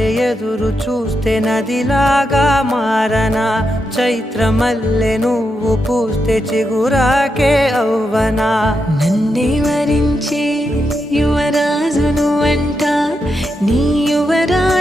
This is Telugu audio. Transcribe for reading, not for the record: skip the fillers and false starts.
వలె ఎదురు చూస్తే నదిలాగా మారనా, చైత్రమల్లె నువ్వు పూస్తే చిగురాకే అవ్వనా. నన్నే వరించే యువరాజును అంట నీ యువరాజు